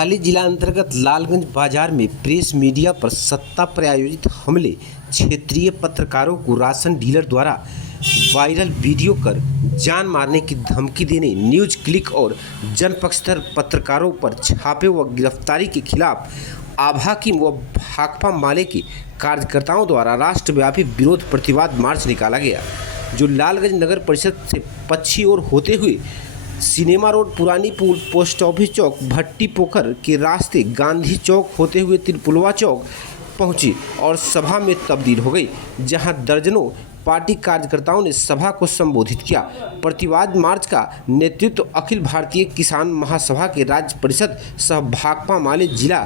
वैशाली जिला अंतर्गत लालगंज बाजार में प्रेस मीडिया पर सत्ता प्रायोजित हमले, क्षेत्रीय पत्रकारों को राशन डीलर द्वारा वायरल वीडियो कर जान मारने की धमकी देने, न्यूज क्लिक और जनपक्षधर पत्रकारों पर छापे व गिरफ्तारी के खिलाफ आभाकिम व भाकपा माले के कार्यकर्ताओं द्वारा राष्ट्रव्यापी विरोध प्रतिवाद मार्च निकाला गया, जो लालगंज नगर परिषद से पश्चिमी ओर होते हुए सिनेमा रोड, पुरानी पुल, पोस्ट ऑफिस चौक, भट्टी पोखर के रास्ते गांधी चौक होते हुए तिरपुलवा चौक पहुंची और सभा में तब्दील हो गई, जहां दर्जनों पार्टी कार्यकर्ताओं ने सभा को संबोधित किया। प्रतिवाद मार्च का नेतृत्व अखिल भारतीय किसान महासभा के राज्य परिषद सह भाकपा माले जिला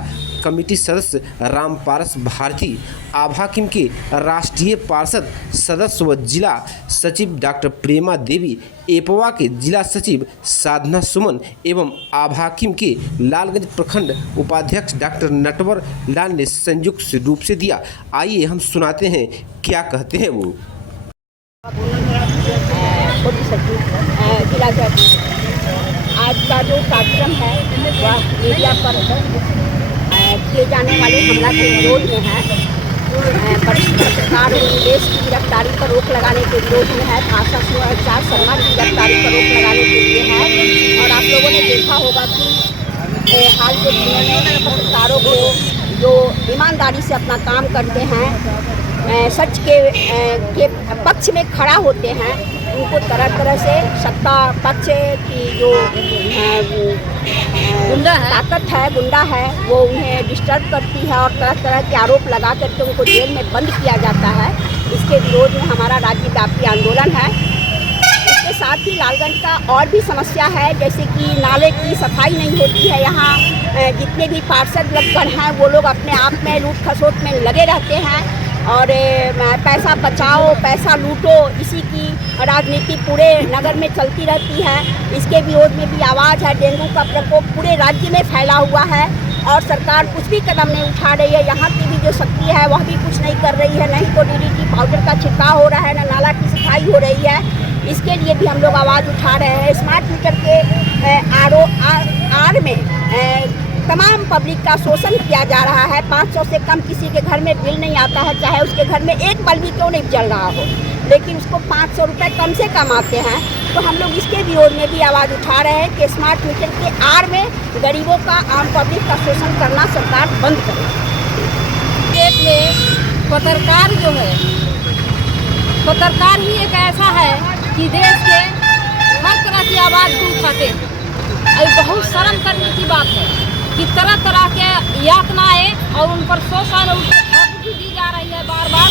कमेटी सदस्य रामपारस भारती, आभाकिम के राष्ट्रीय पार्षद सदस्य व जिला सचिव डॉक्टर प्रेमा देवी, एपवा के जिला सचिव साधना सुमन एवं आभाकिम के लालगंज प्रखंड उपाध्यक्ष डॉक्टर नटवर लाल ने संयुक्त रूप से दिया। आइए हम सुनाते हैं क्या कहते हैं वो। आज का जो कार्यक्रम है वह मीडिया पर किए जाने वाले हमला के विरोध में है। वरिष्ठ पत्रकार देश की गिरफ्तारी पर रोक लगाने के विरोध में है। भाषा समाचार शर्मा की गिरफ्तारी पर रोक लगाने के लिए है। और आप लोगों ने देखा होगा कि हाल के दिनों में पत्रकारों को जो ईमानदारी से अपना काम करते हैं, सच के पक्ष में खड़ा होते हैं, उनको तरह तरह से सत्ता पक्ष की जो ताकत है, गुंडा है, वो उन्हें डिस्टर्ब करती है और तरह तरह के आरोप लगा करके उनको जेल में बंद किया जाता है। इसके विरोध में हमारा राज्यव्यापी आंदोलन है। इसके साथ ही लालगंज का और भी समस्या है, जैसे कि नाले की सफाई नहीं होती है। यहाँ जितने भी पार्षद लगभग हैं वो लोग अपने आप में लूट खसोट में लगे रहते हैं और पैसा बचाओ पैसा लूटो, इसी की राजनीति पूरे नगर में चलती रहती है। इसके विरोध में भी आवाज़ है। डेंगू का प्रकोप पूरे राज्य में फैला हुआ है और सरकार कुछ भी कदम नहीं उठा रही है। यहाँ की भी जो शक्ति है वह भी कुछ नहीं कर रही है। नहीं तो DDT पाउडर का छिड़काव हो रहा है, न नाला की सफाई हो रही है। इसके लिए भी हम लोग आवाज़ उठा रहे हैं। स्मार्ट मीटर के आड़ में तमाम पब्लिक का शोषण किया जा रहा है। 500 से कम किसी के घर में बिल नहीं आता है, चाहे उसके घर में एक बल्ब भी क्यों नहीं जल रहा हो, लेकिन उसको 500 रुपये कम से कम आते हैं। तो हम लोग इसके विरोध में भी आवाज़ उठा रहे हैं कि स्मार्ट मीटर के आड़ में गरीबों का, आम पब्लिक का शोषण करना सरकार बंद करे। देश में पत्रकार जो है, पत्रकार ही एक ऐसा है कि देश के हर तरह की आवाज़ को उठाते हैं। और बहुत शर्म करने की बात है कि तरह तरह के यातनाएं और उन पर शोषण और धमकी दी जा रही है बार बार,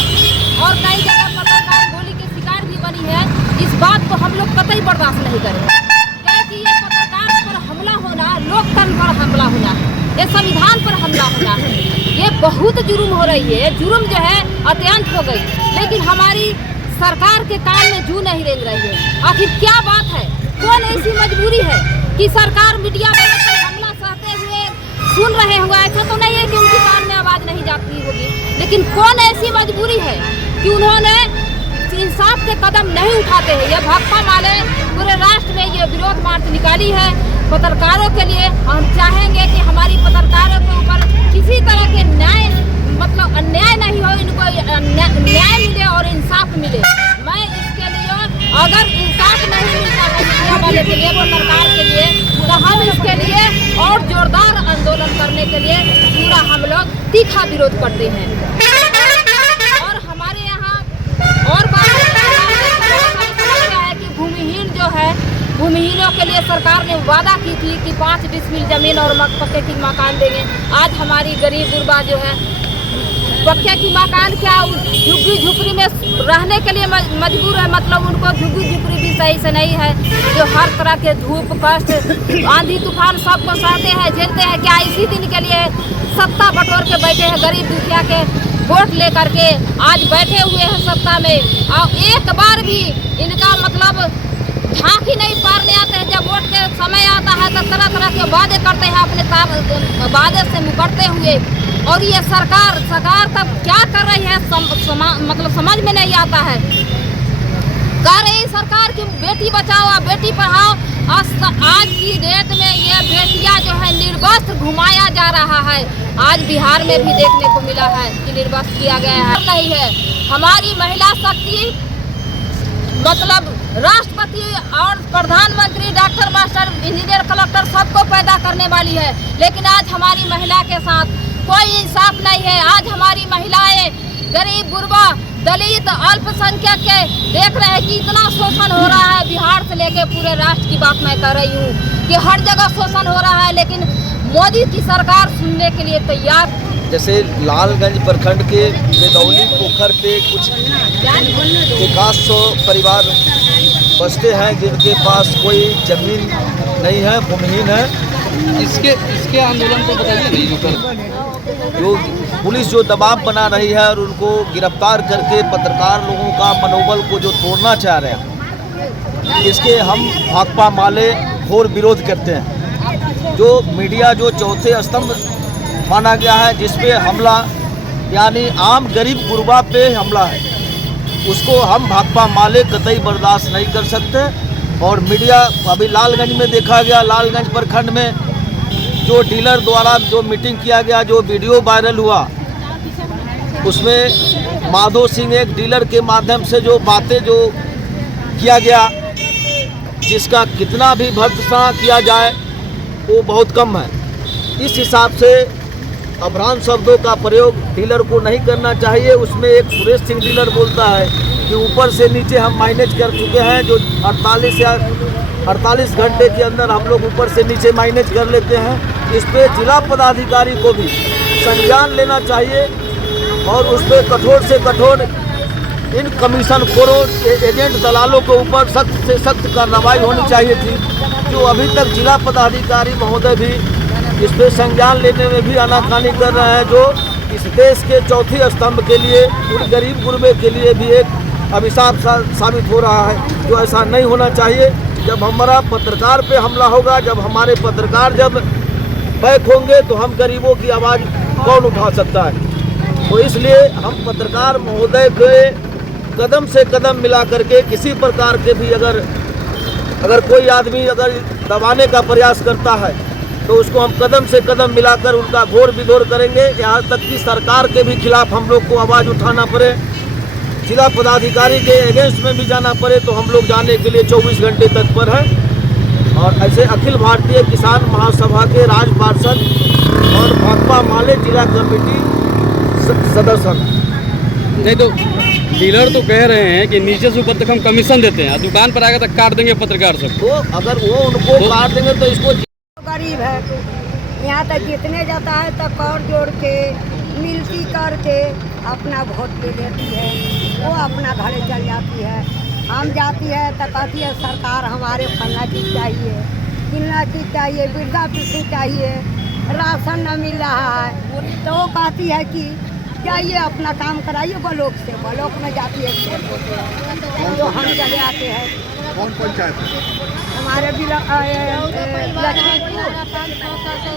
और कई जगह पत्रकार गोली के शिकार भी बनी है। इस बात को हम लोग कतई बर्दाश्त नहीं करेंगे, क्योंकि ये पत्रकार पर हमला होना, लोकतंत्र पर हमला होना है, ये संविधान पर हमला होना है, ये बहुत जुर्म हो रही है। जुर्म जो है अत्यंत हो गई, लेकिन हमारी सरकार के काम में जू नहीं रेंग रही है। आखिर क्या बात है? कौन ऐसी मजबूरी है कि सरकार मीडिया पर हमला सहते हुए सुन रहे होंगे? ऐसा तो नहीं है कि उनकी कान में आवाज़ नहीं जाती होगी, लेकिन कौन ऐसी मजबूरी है कि उन्होंने इंसाफ के कदम नहीं उठाते हैं। यह भाकपा माले पूरे राष्ट्र में ये विरोध मार्च निकाली है पत्रकारों के लिए। हम चाहेंगे कि हमारी पत्रकारों के ऊपर किसी तरह के न्याय, मतलब अन्याय नहीं हो, इनको न्याय मिले और इंसाफ मिले। मैं इसके लिए, अगर इंसाफ नहीं मिलता है मीडिया वाले के लिए, वो सरकार के लिए, तो हम इसके लिए और जोरदार आंदोलन करने के लिए पूरा हम लोग तीखा विरोध करते हैं। और हमारे यहाँ और बात है कि भूमिहीन जो है, भूमिहीनों के लिए सरकार ने वादा की थी कि 5 डिसमिल जमीन और पक्के की मकान देंगे। आज हमारी गरीब गुरबा जो है पक्के की मकान क्या, झुग्गी झुपड़ी में रहने के लिए मजबूर है। मतलब उनको झुग्गी झुपड़ी भी सही से नहीं है, जो हर तरह के धूप, कष्ट, आंधी तूफान सबको सहते हैं, झेलते हैं। क्या इसी दिन के लिए सत्ता बटोर के बैठे हैं, गरीब दुखिया के वोट लेकर के आज बैठे हुए हैं सत्ता में, और एक बार भी इनका मतलब झांकी नहीं पारने आते हैं। जब वोट के समय आता है तो तरह तरह के वादे करते हैं, अपने वादे से मुकरते हुए। और ये सरकार तब क्या कर रही है मतलब समझ में नहीं आता है। कह रही सरकार कि बेटी बचाओ, बेटी पढ़ाओ, आज की डेट में ये बेटियां जो है निर्वस्त्र घुमाया जा रहा है। आज बिहार में भी देखने को मिला है कि निर्वस्त्र किया गया है। नहीं है हमारी महिला शक्ति मतलब राष्ट्रपति और प्रधानमंत्री, डॉक्टर, मास्टर, इंजीनियर, कलेक्टर सबको पैदा करने वाली है, लेकिन आज हमारी महिला के साथ कोई इंसाफ नहीं है। आज हमारी महिलाएं गरीब, गुरबा, दलित, अल्पसंख्यक के देख रहे हैं कि इतना शोषण हो रहा है। बिहार से लेके पूरे राष्ट्र की बात मैं कर रही हूँ कि हर जगह शोषण हो रहा है, लेकिन मोदी की सरकार सुनने के लिए तैयार। जैसे लालगंज प्रखंड के बेदौली पोखर पे कुछ 100 परिवार बसते हैं जिनके पास कोई जमीन नहीं है, भूमिहीन है। इसके आंदोलन को बताइए नहीं जो पुलिस जो दबाव बना रही है और उनको गिरफ्तार करके पत्रकार लोगों का मनोबल को जो तोड़ना चाह रहे हैं, इसके हम भाकपा माले घोर विरोध करते हैं। जो मीडिया जो चौथे स्तंभ माना गया है, जिसपे हमला यानी आम गरीब गुरबा पे हमला है, उसको हम भाकपा माले कतई बर्दाश्त नहीं कर सकते। और मीडिया अभी लालगंज में देखा गया, लालगंज प्रखंड में जो डीलर द्वारा जो मीटिंग किया गया, जो वीडियो वायरल हुआ, उसमें माधो सिंह एक डीलर के माध्यम से जो बातें जो किया गया, जिसका कितना भी भर्त्सना किया जाए वो बहुत कम है। इस हिसाब से अभ्रांत शब्दों का प्रयोग डीलर को नहीं करना चाहिए। उसमें एक सुरेश सिंह डीलर बोलता है कि ऊपर से नीचे हम माइनेज कर चुके हैं, जो 48 घंटे के अंदर हम लोग ऊपर से नीचे माइनेज कर लेते हैं। इस पे जिला पदाधिकारी को भी संज्ञान लेना चाहिए और उस पर कठोर से कठोर इन कमीशन खोरों, एजेंट दलालों के ऊपर सख्त से सख्त कार्रवाई होनी चाहिए थी, जो अभी तक जिला पदाधिकारी महोदय भी इस पर संज्ञान लेने में भी आनाकानी कर रहे हैं, जो इस देश के चौथे स्तंभ के लिए, उन गरीब गुरबे के लिए भी एक अभिशाप साबित हो रहा है, जो ऐसा नहीं होना चाहिए। जब हमारा पत्रकार पे हमला होगा, जब हमारे पत्रकार जब बैक होंगे, तो हम गरीबों की आवाज़ कौन उठा सकता है। तो इसलिए हम पत्रकार महोदय के कदम से कदम मिला करके किसी प्रकार के भी अगर कोई आदमी अगर दबाने का प्रयास करता है, तो उसको हम कदम से कदम मिलाकर उनका घोर विरोध करेंगे। यहाँ तक कि सरकार के भी खिलाफ हम लोग को आवाज़ उठाना पड़े, जिला पदाधिकारी के अगेंस्ट में भी जाना पड़े, तो हम लोग जाने के लिए 24 घंटे तत्पर हैं। और ऐसे अखिल भारतीय किसान महासभा के राज्य पार्षद और भाकपा माले जिला कमेटी सदस्य हैं। नहीं तो डीलर तो कह रहे हैं कि नीचे से ऊपर तक हम कमीशन देते हैं, दुकान पर आकर तक काट देंगे पत्रकार सब। तो अगर वो उनको काट देंगे तो इसको गरीब है, यहाँ तक जितने जाता है तो कर जोड़ के मिलती करके अपना वोट दे देती है, वो अपना घर चल जाती है। हम जाती है तो कहती है सरकार हमारे फलना चीज़ चाहिए, कितना चीज़ चाहिए, वृद्धा पेंशन चाहिए, राशन न मिल रहा है, तो वो कहती है कि जाइए अपना काम कराइए ब्लॉक से। ब्लॉक में जाती है तो हम चले आते हैं। कौन पंचायत है? हमारे भी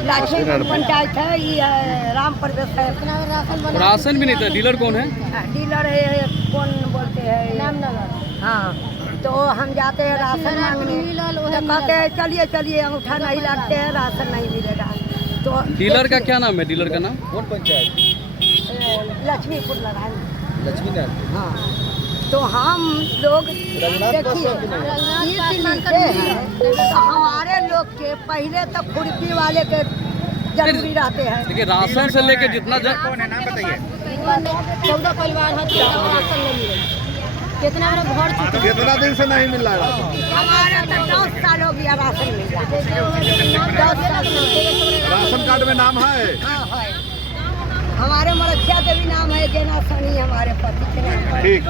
लक्ष्मीपुर पंचायत है, ये राम प्रवेश है। राशन भी नहीं था। डीलर कौन है? डीलर है कौन बोलते हैं, नामनगर। हाँ, तो हम जाते हैं राशन मांगने, तो कहते हैं चलिए चलिए, अंगूठा नहीं लगते हैं, राशन नहीं मिलेगा। तो डीलर का क्या नाम है? डीलर का नाम कौन पंचायत? लक्ष्मीपुर लगा। लक्ष्मी नारायण। हाँ, तो हम लोग देखिए तो हमारे लोग के पहले तो खुरपी वाले के जरूरी रहते हैं। देखिए राशन से लेके जितना 14 परिवार है, राशन नहीं मिलेगा। कितना घर चुके, कितना दिन से नहीं मिल रहा? हमारे तो 10 साल हो गया राशन मिल रहा। 10 साल राशन कार्ड में नाम है? हाँ है, हमारे मरखिया के भी नाम है, जेना सनी हमारे पति के नाम है। ठीक।